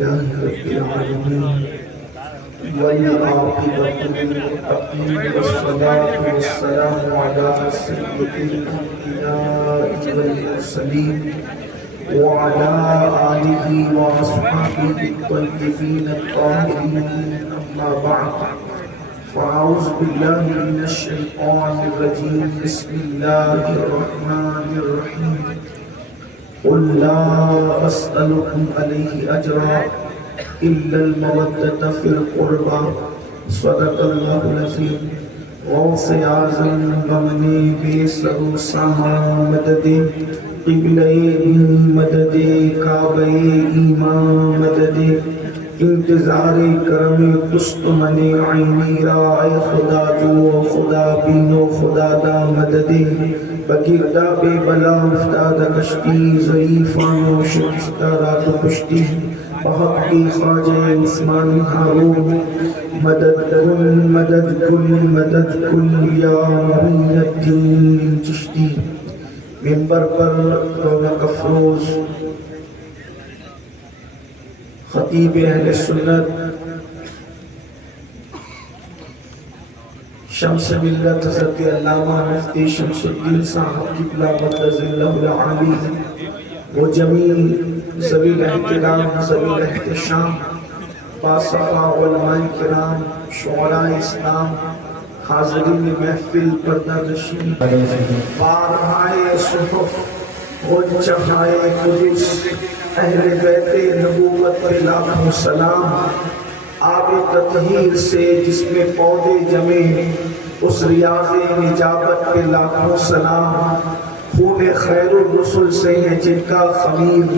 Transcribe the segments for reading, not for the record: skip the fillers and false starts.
لله رب العالمين والعاقبة للمتقين والصلاة والسلام على سيد الأنبياء والمرسلين وعلى آله وأصحابه الطيبين الطاهرين أما بعد فأعوذ بالله من الشيطان الرجيم بسم الله الرحمن الرحيم قل لا أسألكم عليه أجرا إلا المودة في القربى صدق الله العظيم غوث اعظم بمنی بے سر ساما مدد قبلہ مدد کعبہ ایمان مدد انتظار کرم کست من عینی رائے خدا جو خدا بینو خدا دا مدد بگردہ بے بلا افتاد کشتی ضعیفان و شکستہ رات پشتی بحق کی خواجہ عثمانی ہارون مدد کن مدد کن مدد کن یا معین الدین چشتی منبر پر رونق افروز خطیب اہل سنت شمس ملت حضرت علامہ مفتی شمس الدین صاحب قبلہ مقدس اللہ العالی وہ جمیل ذوی الاحترام ذوی الاحتشام باصفا علماء کرام شعراء اسلام حاضرین محفل پردہ نشین بارہائے صحف و چہائے قدس اہل بیت نبوت پہ لاکھوں سلام آب تطہیر سے جس میں پودے جمے اس ریاض نجابت پہ لاکھوں سلام خون خیر الرسل سے ہے جن کا خمیر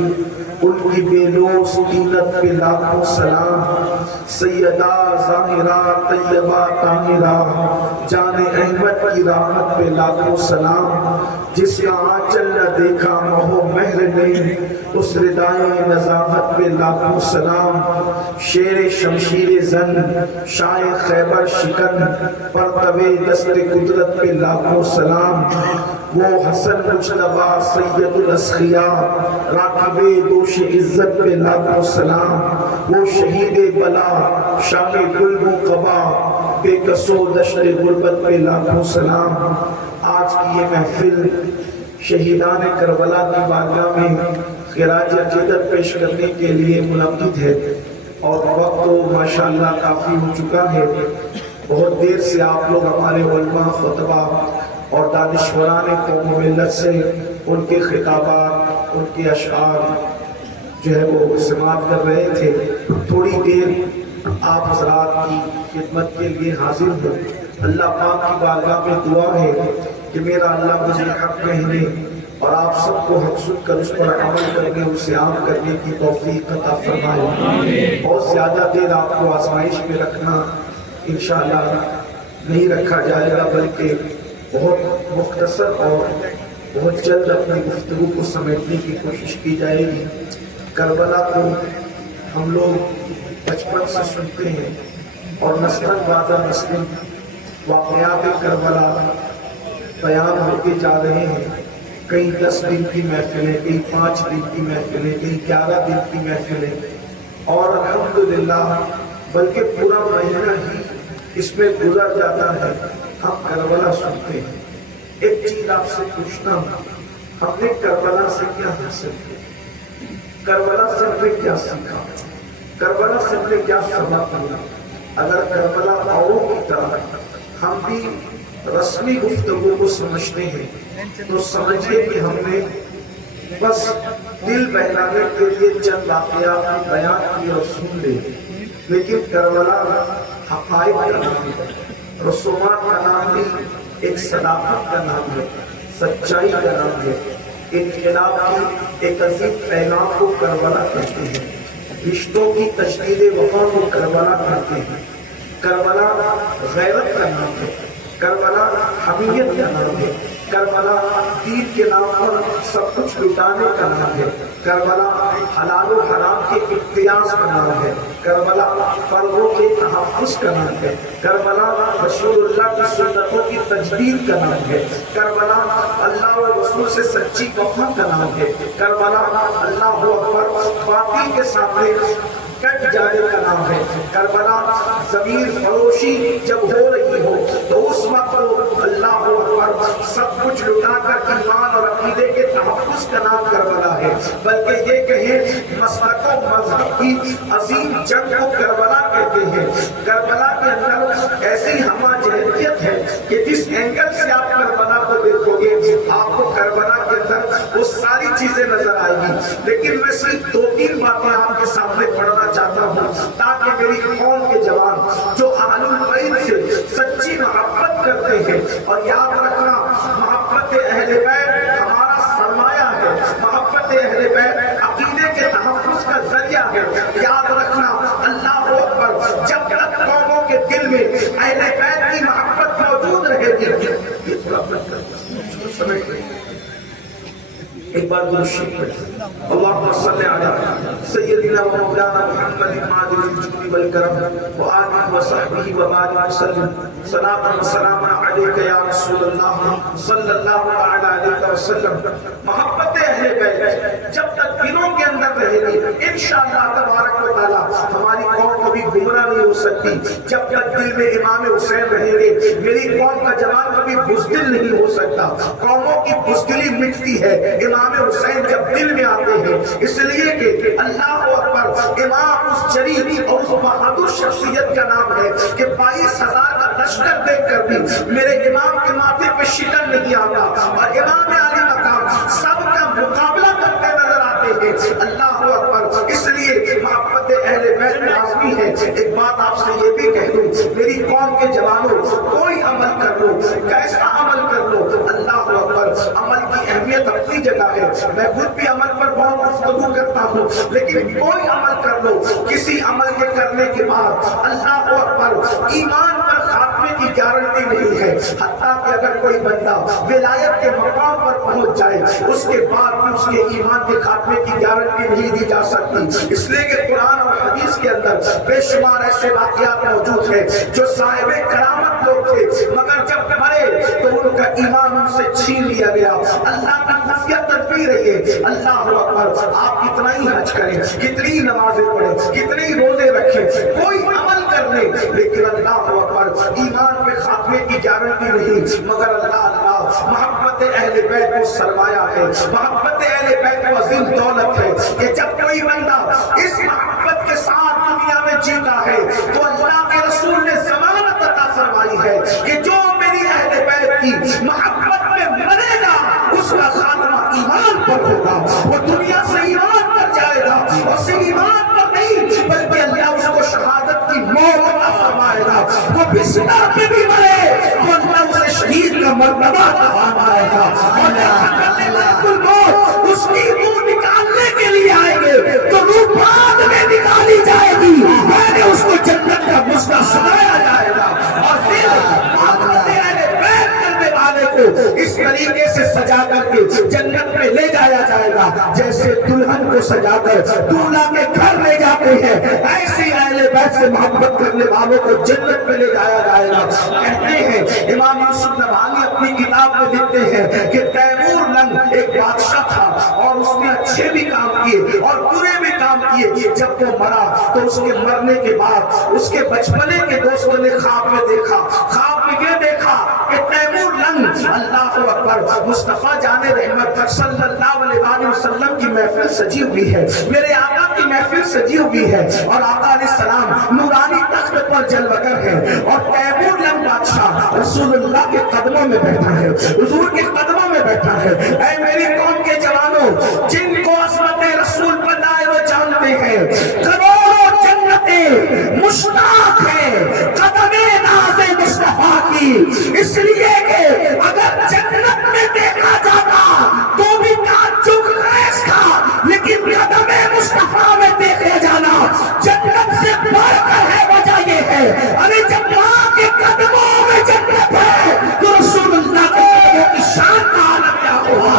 ان کی بے لوث طینت پہ لاکھوں سلام سیدہ ظاہرہ طیبہ طاہرہ جان احمد کی راحت پہ لاکھوں سلام جس کا آنچل نہ دیکھا مہو مہر نے اس ردائے نزاہت پہ لاکھوں سلام شیر شمشیر زن شاہ خیبر شکن پرتو دست قدرت پہ لاکھوں سلام وہ حسن مجتبی سید الاسخیاء راکب دوش عزت پہ لاکھوں سلام وہ شہید بلا شام گلبو قبا بے کسو دشت غربت پہ لاکھوں سلام آج کی یہ محفل شہیدان کربلا کی بارگاہ میں خراج عقیدت پیش کرنے کے لیے منعقد ہے اور وقت تو ماشاءاللہ کافی ہو چکا ہے بہت دیر سے آپ لوگ ہمارے علماء خطبہ اور دانشوران قوم و ملت سے ان کے خطابات ان کے اشعار جو ہے وہ سماعت کر رہے تھے تھوڑی دیر آپ حضرات کی خدمت کے لیے حاضر ہوں اللہ پاک کی بارگاہ میں دعا ہے کہ میرا اللہ مجھے حق کہنے اور آپ سب کو حق سن کر اس پر عمل کرنے اسے عام کرنے کی توفیق عطا فرمائے بہت زیادہ دیر آپ کو آزمائش میں رکھنا انشاءاللہ نہیں رکھا جائے گا بلکہ بہت مختصر اور بہت جلد اپنی گفتگو کو سمیٹنے کی کوشش کی جائے گی کربلا کو ہم لوگ بچپن سے سنتے ہیں اور نسل بعد نسل واقعات کربلا بیان ہوتے جا رہے ہیں کئی 10 دن کی محفلیں کئی 5 دن کی محفلیں کئی 11 دن کی محفلیں اور الحمدللہ بلکہ پورا مہینہ ہی اس میں گزر جاتا ہے ہم کربلا سنتے ہیں ایک چیز آپ سے پوچھنا ہوں ہم نے کربلا سے کیا حاصل کیا کربلا سے ہم نے کیا سیکھا کربلا سے ہم نے کیا سبق ملا اگر کربلا اوروں کی طرح ہم بھی رسمی گفتگو کو سمجھتے ہیں تو سمجھیے کہ ہم نے بس دل بہلانے کے لیے چند واقعات بیان کیے اور سن لے لیکن کربلا حقائق کا نام ہے رسومات کا نام بھی ایک صداقت کا نام ہے سچائی کا نام ہے انقلاب کی ایک عظیم پیغام کو کربلا کہتے ہیں رشتوں کی تجدید وفا کو کربلا کہتے ہیں کربلا غیرت کا نام ہے کربلا حمیت کا نام ہے کربلا دین کے نام پر سب کچھ لٹانے کا نام ہے کربلا حلال و حرام کے امتیاز کا نام ہے کربلا فرضوں کے تحفظ کا نام ہے کربلا رسول اللہ کی سنتوں کی تجدید کا نام ہے کربلا اللہ و رسول سے سچی وفا کا نام ہے کربلا اللہ اکبر باطل کے سامنے کٹ جانے کا نام ہے. کربلا ضمیر فروشی جب ہو رہی ہو تو اس وقت اللہ اکبر سب کچھ لٹا کر ایمان اور عقیدے کے تحفظ کا نام کربلا ہے. بلکہ یہ کہیں مسلک و مذہب کی عظیم جنگ کو کربلا کہتے ہیں. کربلا کے اندر ایسی ہمہ جہتیت ہے کہ جس اینگل سے آپ کربلا کو دیکھو گے آپ کو کربلا کے اندر وہ ساری چیزیں نظر آئے گی. لیکن میں صرف 2-3 باتیں آپ کے سامنے پڑھنا چاہتا ہوں تاکہ میری قوم کے جوان جو اہل البیت سے سچی محبت کرتے ہیں، اور یاد رکھنا محبت اہل بیت ہمارا سرمایہ ہے، محبت اہل بیت عقیدے کے تحفظ کا ذریعہ ہے. یاد رکھنا اللہ اکبر جب تک قوموں کے دل میں اہل بیت کی محبت موجود رہے گی. یہ تھوڑا سمجھ ایک بار درود شریف پڑھیں. اللهم صل على سيدنا ومولانا محمد ماجد الجود والكرم وآله وصحبه وبارك وسلم صلاة وسلام عليك يا رسول الله صلی اللہ علیہ وسلم. محبت اہل بیت جب تک دلوں کے اندر رہے گی انشاءاللہ تبارک و تعالی ہماری قوم کبھی گمراہ نہیں ہو سکتی. جب تک دل میں امام حسین رہیں گے میری قوم کا جوان کبھی بزدل نہیں ہو سکتا. قوموں کی بزدلی مٹتی ہے امام حسین جب دل میں آتے ہیں، اس لیے کہ اللہ اکبر امام اس جلیل اور اس بہادر شخصیت کا نام ہے کہ 22,000 کا لشکر دیکھ کر بھی میرے امام کے ماتھے پہ شکن نہیں آتا، اور امام علی مقام سب کا مقابلہ کرتے نظر آتے ہیں. اللہ اکبر اس لیے محبت اہل بیت لازمی ہے. ایک بات آپ سے یہ بھی کہہ دوں میری قوم کے جوانوں کوئی عمل کر لو، کیسا عمل کر لو، اللہ اکبر عمل کی اہمیت اپنی جگہ ہے. میں خود بھی عمل پر بہت گفتگو کرتا ہوں، لیکن کوئی عمل کر لو کسی عمل کے کرنے کے بعد اللہ اکبر ایمان پر خاتمے کی گارنٹی نہیں ہے. حتیٰ کہ اگر کوئی بندہ ولایت کے مقام پر پہنچ جائے اس کے بعد بھی اس کے ایمان کے خاتمے کی گارنٹی نہیں دی جا سکتی. اس لیے کہ قرآن اور حدیث کے اندر بے شمار ایسے واقعات موجود ہیں جو صاحب کرامت لوگ تھے مگر جب مرے تو ان کا ایمان ان سے چھین لیا گیا. اللہ کی خفیہ تدبیر ہے یہ. اللہ اکبر آپ کتنا ہی حج کریں، کتنی نمازیں پڑھیں، کتنی روزے رکھیں، کوئی عمل کر لیں، لیکن اللہ اکبر ایمان پہ خاتمے کی گارنٹی نہیں. مگر اللہ محبت اہل بیت کو سرمایہ ہے، محبت اہل بیت کو عظیم دولت ہے کہ جب کوئی بندہ اس محبت کے ساتھ دنیا میں جیتا ہے تو اللہ کے رسول نے ضمانت عطا فرمائی ہے کہ جو میری اہل بیت کی محبت میں مرے گا اس کا خاتمہ ایمان پر ہوگا، وہ دنیا سے ایمان پر جائے گا، اور صرف ایمان پر نہیں بلکہ اللہ اس کو شہادت کی موت عطا فرمائے گا. وہ بستر پہ بھی مرے تو اللہ اسے شہید کا مرتبہ عطا فرمائے گا. اور اس کی روح نکالنے کے لیے آئیں گے تو روح بعد میں نکالی جائے گی، پہلے اس کو جنت کا مسئلہ سنایا جائے گا، اور پھر کو اس طریقے سے سجا کر کے جنت میں لے جایا جائے گا جیسے دلہن کو سجا کر دولہا کے گھر لے جاتے ہیں. ایسی اہل بیت سے محبت کرنے والوں کو جنت میں لے جایا جائے گا. کہتے ہیں امام یوسف نبہانی اپنی کتاب میں لکھتے ہیں کہ تیمور لنگ ایک بادشاہ تھا اور اس نے اچھے بھی کام کیے اور برے بھی کام کیے. جب وہ مرا تو اس کے مرنے کے بعد اس کے بچپنے کے دوستوں نے خواب میں دیکھا، خواب میں یہ دیکھا کہ تیمور لنگ اللہ اکبر مصطفیٰ جان رحمت صلی اللہ علیہ وسلم کی محفل سجی ہوئی ہے، میرے آقا کی محفل سجی ہوئی ہے، اور آقا علیہ السلام نورانی تخت پر جلوگر ہے، اور تیمور لنگ بادشاہ رسول اللہ کے قدموں میں بیٹھا ہے، حضور کے قدموں میں بیٹھا ہے. اے میری قوم کے جوانوں جن کو عظمت رسول پر لائے وہ جانتے ہیں کروڑوں جنتیں مشتاق ہیں قدم ناز مصطفیٰ کی، اس لیے کہ اگر جنت میں دیکھا جاتا تو بھی تعجب خیز تھا، لیکن قدم مصطفیٰ میں دیکھے جانا جنت سے بڑھ کر ہے. وجہ یہ ہے ارے جب ماں کے قدموں میں جنت ہے تو رسول اللہ کے قدموں کی شان کا عالم کیا ہوا.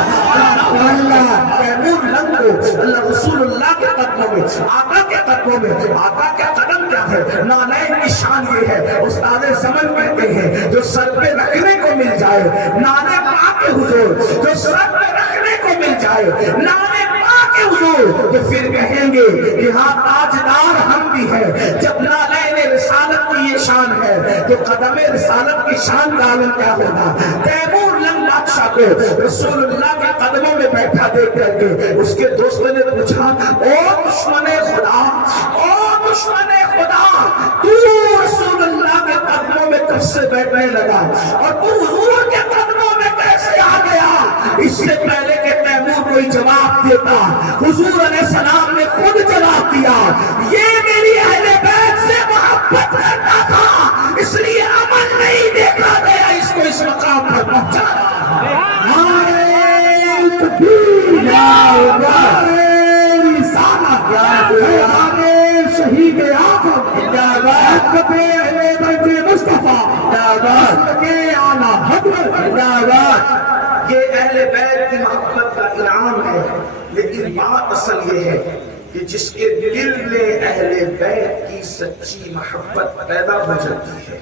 اللہ تیمور لنگ کو اللہ رسول اللہ کے قدموں میں، آقا کے قدموں میں، آقا کے قدم کیا ہے، نالین کی شان یہ ہے. استاد زمن کہتے ہیں جو سر پہ رکھنے کو مل جائے نانے پاک کے حضور، جو سر پہ رکھنے کو مل جائے نانے حضور تو پھر کہیں گے کہ ہاں تاجدار ہم بھی ہیں. جب نالین رسالت کی یہ شان ہے تو قدم رسالت کی شان کا عالم کیا ہوگا. تیمور لنگ بادشاہ کو رسول اللہ کے قدموں میں بیٹھا دیکھ کر کے اس کے دوستوں نے پوچھا او دشمن خدا، او دشمن خدا، تو رسول اللہ کے قدموں میں کب سے بیٹھنے لگا اور تو حضور کے قدموں میں کیسے آ گیا. اس سے پہلے کہ تیمور کوئی جواب دیتا حضور علیہ السلام نے خود جواب دیا، یہ میری اہل بیت سے محبت کرتا تھا اس لیے امن نہیں دیکھا گیا اس کو اس مقام پر پہنچایا. شہید اعظم مصطفیٰ یہ اہل بیت کی محبت کا انعام ہے. لیکن بات اصل یہ ہے کہ جس کے دل میں اہل بیت کی سچی محبت پیدا ہو جاتی ہے